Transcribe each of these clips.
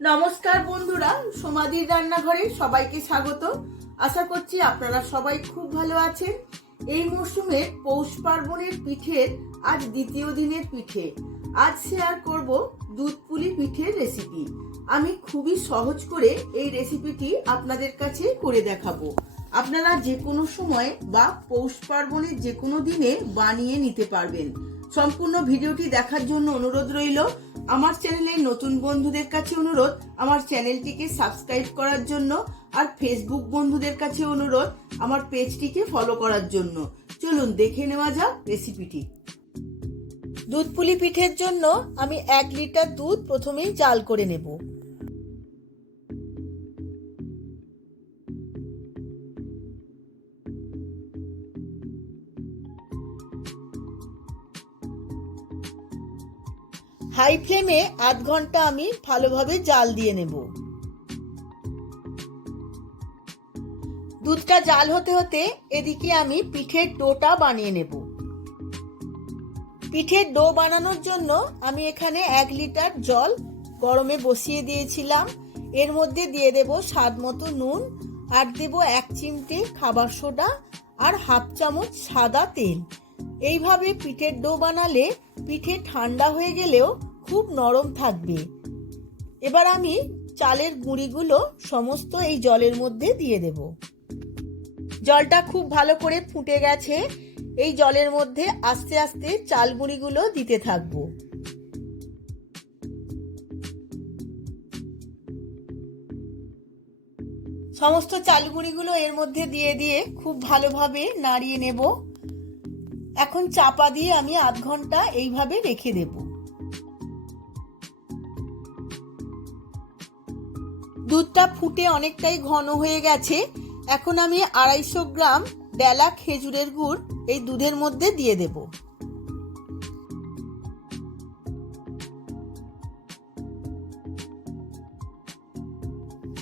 নমস্কার বন্ধুরা, সমাধির রান্নাঘরে সবাইকে স্বাগত। আশা করছি আপনারা সবাই খুব ভালো আছেন। এই মরশুমে পৌষ পার্বণের পিঠের আজ দ্বিতীয় দিনের পিঠে। আজ শেয়ার করব দুধ পুলি পিঠের রেসিপি। আমি খুবই সহজ করে এই রেসিপিটি আপনাদের কাছে করে দেখাবো। আপনারা যে কোনো সময় বা পৌষ পার্বণের যে কোনো দিনে বানিয়ে নিতে পারবেন। সম্পূর্ণ ভিডিওটি দেখার জন্য অনুরোধ রইল। আমার চ্যানেলে নতুন বন্ধুদের কাছে অনুরোধ আমার চ্যানেলটিকে সাবস্ক্রাইব করার জন্য, আর ফেসবুক বন্ধুদের কাছে অনুরোধ আমার পেজটিকে ফলো করার জন্য। চলুন দেখে নেওয়া যাক রেসিপিটি। দুধ পুলি পিঠের জন্য আমি 1 লিটার দুধ প্রথমেই জাল করে নেব। হাই ফ্লেমে আধ ঘন্টা আমি ভালোভাবে জাল দিয়ে নেব। দুধটা জাল হতে হতে এদিকে আমি পিঠের ডোটা বানিয়ে নেব। পিঠের ডো বানানোর জন্য আমি এখানে 1 লিটার জল গরমে বসিয়ে দিয়েছিলাম। এর মধ্যে দিয়ে দেব স্বাদ মতো নুন, আর দেব 1 চিমটে খাবার সোডা আর হাফ চামচ সাদা তেল। এইভাবে পিঠের ডো বানালে পিঠে ঠান্ডা হয়ে গেলেও খুব নরম থাকবে। এবার আমি চালের গুঁড়িগুলো সমস্ত এই জলের মধ্যে দিয়ে দেব। জলটা খুব ভালো করে ফুটে গেছে। এই জলের মধ্যে আস্তে আস্তে চাল গুঁড়িগুলো দিতে থাকবো। সমস্ত চাল গুঁড়িগুলো এর মধ্যে দিয়ে দিয়ে খুব ভালোভাবে নাড়িয়ে নেব। এখন চাপা দিয়ে আমি আধ ঘন্টা এইভাবে রেখে দেব। দুধটা ফুটে অনেকটাই ঘন হয়ে গেছে। এখন আমি 250 গ্রাম ডেলা খেজুরের গুড় এই দুধের মধ্যে দিয়ে দেব।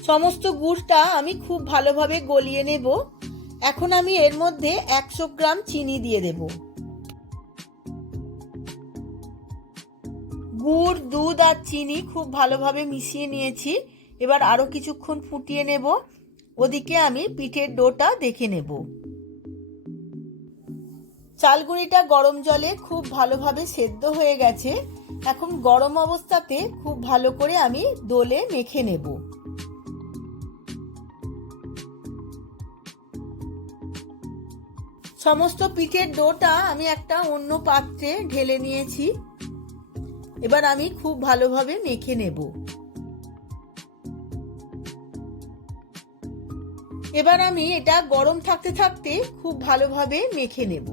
সমস্ত গুড়টা আমি খুব ভালোভাবে গলিয়ে নেব। এখন আমি এর মধ্যে 100 গ্রাম চিনি দিয়ে দেব। গুড়, দুধ আর চিনি খুব ভালোভাবে মিশিয়ে নিয়েছি। এবার আরো কিছুক্ষণ ফুটিয়ে নেব। ওদিকে আমি পিঠের ডোটা দেখে নেব। চালগুঁড়িটা গরম জলে খুব ভালোভাবে সেদ্ধ হয়ে গেছে। এখন গরম অবস্থাতে খুব ভালো করে আমি দোলে মেখে নেব। সমস্ত পিঠের ডোটা আমি একটা অন্য পাত্রে ঢেলে নিয়েছি। এবার আমি খুব ভালোভাবে মেখে নেব। এবার আমি এটা গরম থাকতে থাকতে খুব ভালোভাবে মেখে নেব।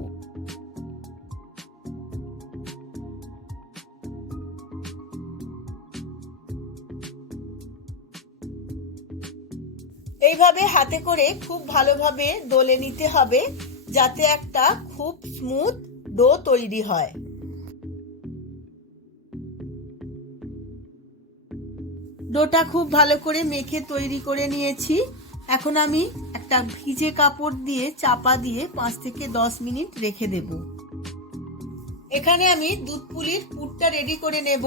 এইভাবে হাতে করে খুব ভালোভাবে দলে নিতে হবে, যাতে একটা খুব স্মুথ ডো তৈরি হয়। ডোটা খুব ভালো করে মেখে তৈরি করে নিয়েছি। এখন আমি একটা ভিজে কাপড় দিয়ে চাপা দিয়ে 5 থেকে 10 মিনিট রেখে দেব। এখানে আমি দুধ পুলির পুরটা রেডি করে নেব।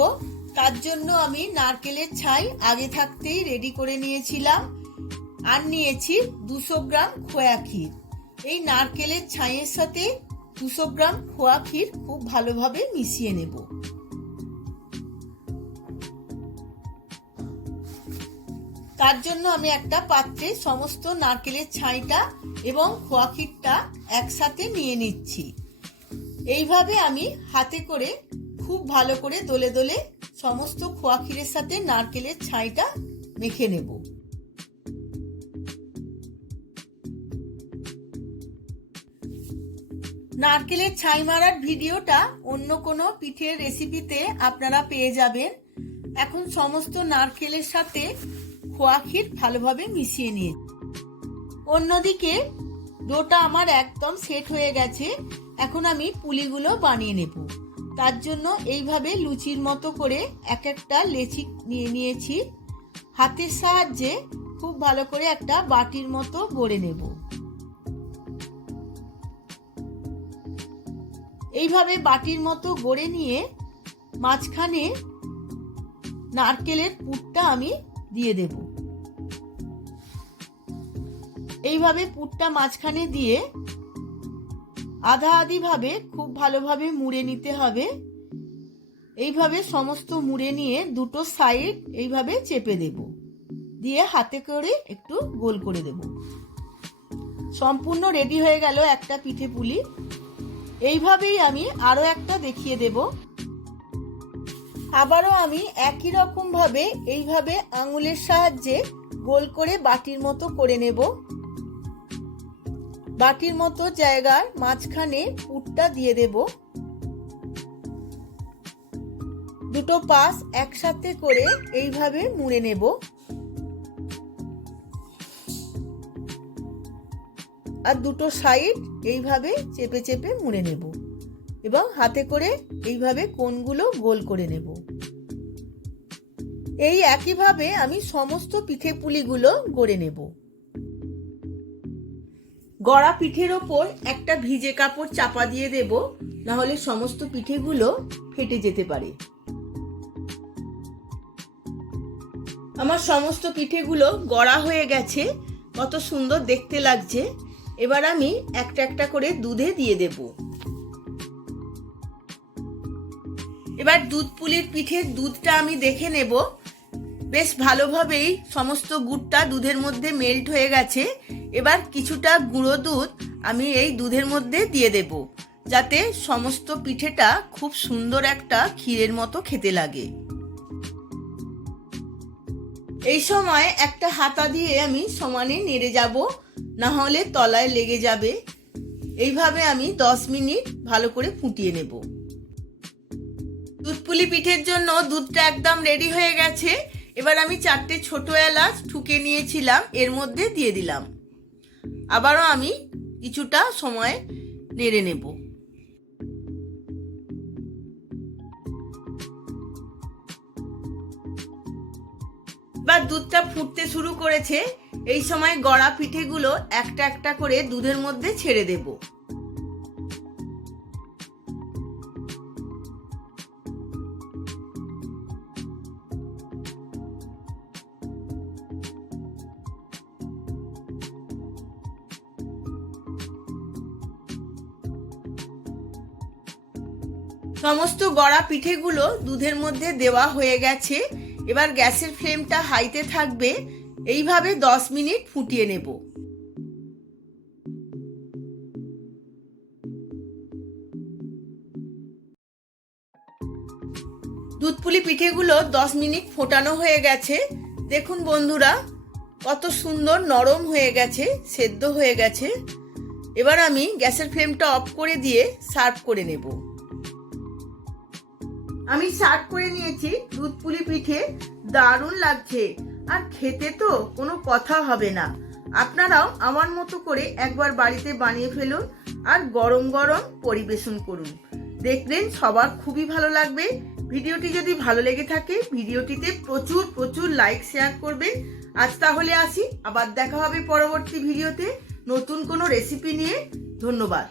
তার জন্য আমি নারকেলের ছাই আগে থাকতেই রেডি করে নিয়েছিলাম, আর নিয়েছি 200 গ্রাম খোয়া ক্ষীর। এই নারকেলের ছাইয়ের সাথে 200 গ্রাম খোয়া ক্ষীর খুব ভালোভাবে মিশিয়ে নেব। তার জন্য আমি একটা পাত্রে সমস্ত নারকেলের ছাইটা এবং খোয়া ক্ষীরটা একসাথে নিয়ে নিচ্ছি। এইভাবে আমি হাতে করে খুব ভালো করে দলে দলে সমস্ত খোয়া ক্ষীরের সাথে নারকেলের ছাইটা মেখে নেব। নারকেলের ছাই মারার ভিডিওটা অন্য কোনো পিঠের রেসিপিতে আপনারা পেয়ে যাবেন। এখন সমস্ত নারকেলের সাথে খোয়া ক্ষীর ভালোভাবে মিশিয়ে নিয়ে, অন্যদিকে ডোটা আমার একদম সেট হয়ে গেছে। এখন আমি পুলিগুলো বানিয়ে নেব। তার জন্য এইভাবে লুচির মতো করে এক একটা লেচি নিয়ে নিয়েছি। হাতের সাহায্যে খুব ভালো করে একটা বাটির মতো গড়ে নেব। এইভাবে বাটির মতো গড়ে নিয়ে মাঝখানে নারকেলের পুরটা আমি দিয়ে দেব। এইভাবে পুরটা মাঝখানে দিয়ে আধা আধি ভাবে খুব ভালোভাবে মুড়ে নিতে হবে। এইভাবে সমস্ত মুড়ে নিয়ে দুটো সাইড এইভাবে চেপে দেব, দিয়ে হাতে করে একটু গোল করে দেব। সম্পূর্ণ রেডি হয়ে গেল একটা পিঠে পুলি। এইভাবেই আমি আরো একটা দেখিয়ে দেব। আবারও আমি একই রকম ভাবে এইভাবে আঙুলের সাহায্যে গোল করে বাটির মতো করে নেব। বাটির মতো জায়গার মাঝখানে পুরটা দিয়ে দেব। দুটো পাশ একসাথে করে এইভাবে মুড়ে নেব। আর দুটো সাইড এইভাবে চেপে চেপে মুড়ে নেব এবং হাতে করে এইভাবে কোণগুলো গোল করে নেব। এই একইভাবে আমি সমস্ত পিঠে পুলিগুলো গড়ে নেব। গড়া পিঠের ওপর একটা ভিজে কাপড় চাপা দিয়ে দেব, না হলে সমস্ত পিঠেগুলো ফেটে যেতে পারে। আমার সমস্ত পিঠেগুলো গড়া হয়ে গেছে, কত সুন্দর দেখতে লাগছে। এবার আমি একটা একটা করে দুধে দিয়ে দেব। এবার দুধ পুলির পিঠের দুধটা আমি দেখে নেব। বেশ ভালোভাবেই সমস্ত গুড়টা দুধের মধ্যে মেল্ট হয়ে গেছে। এবার কিছুটা গুঁড়ো দুধ আমি এই দুধের মধ্যে দিয়ে দেব, যাতে সমস্ত পিঠেটা খুব সুন্দর একটা ক্ষীরের মতো খেতে লাগে। এই সময় একটা হাতা দিয়ে আমি সমানে নেড়ে যাব, না হলে তলায় লেগে যাবে। এইভাবে আমি 10 মিনিট ভালো করে ফুটিয়ে নেব। দুধপুলি পিঠের জন্য দুধটা একদম রেডি হয়ে গেছে। এবার আমি 4টে ছোট এলাচ ঠুকে নিয়েছিলাম, এর মধ্যে দিয়ে দিলাম। আবারও আমি কিছুটা সময় নেড়ে নেব। এবার দুধটা ফুটতে শুরু করেছে। এই সময় গড়া পিঠেগুলো একটা একটা করে দুধের মধ্যে ছেড়ে দেব। সমস্ত গড়া পিঠেগুলো দুধের মধ্যে দেওয়া হয়ে গেছে। এবার গ্যাসের ফ্লেমটা হাইতে থাকবে। এইভাবে 10 মিনিট ফুটিয়ে নেব। দুধপুলি পিঠেগুলো 10 মিনিট ফোটানো হয়ে গেছে। দেখুন বন্ধুরা, কত সুন্দর নরম হয়ে গেছে, সেদ্ধ হয়ে গেছে। এবার আমি গ্যাসের ফ্লেমটা অফ করে দিয়ে সার্ভ করে নেব। আমি সার্ভ করে নিয়েছি দুধপুলি পিঠে। দারুণ লাগছে, আর খেতে তো কোনো কথা হবে না। আপনারাও আমার মতো করে একবার বাড়িতে বানিয়ে ফেলুন আর গরম গরম পরিবেশন করুন। দেখবেন সবার খুবই ভালো লাগবে। ভিডিওটি যদি ভালো লেগে থাকে ভিডিওটিতে প্রচুর প্রচুর লাইক শেয়ার করবেন। আজ তাহলে আসি, আবার দেখা হবে পরবর্তী ভিডিওতে নতুন কোনো রেসিপি নিয়ে। ধন্যবাদ।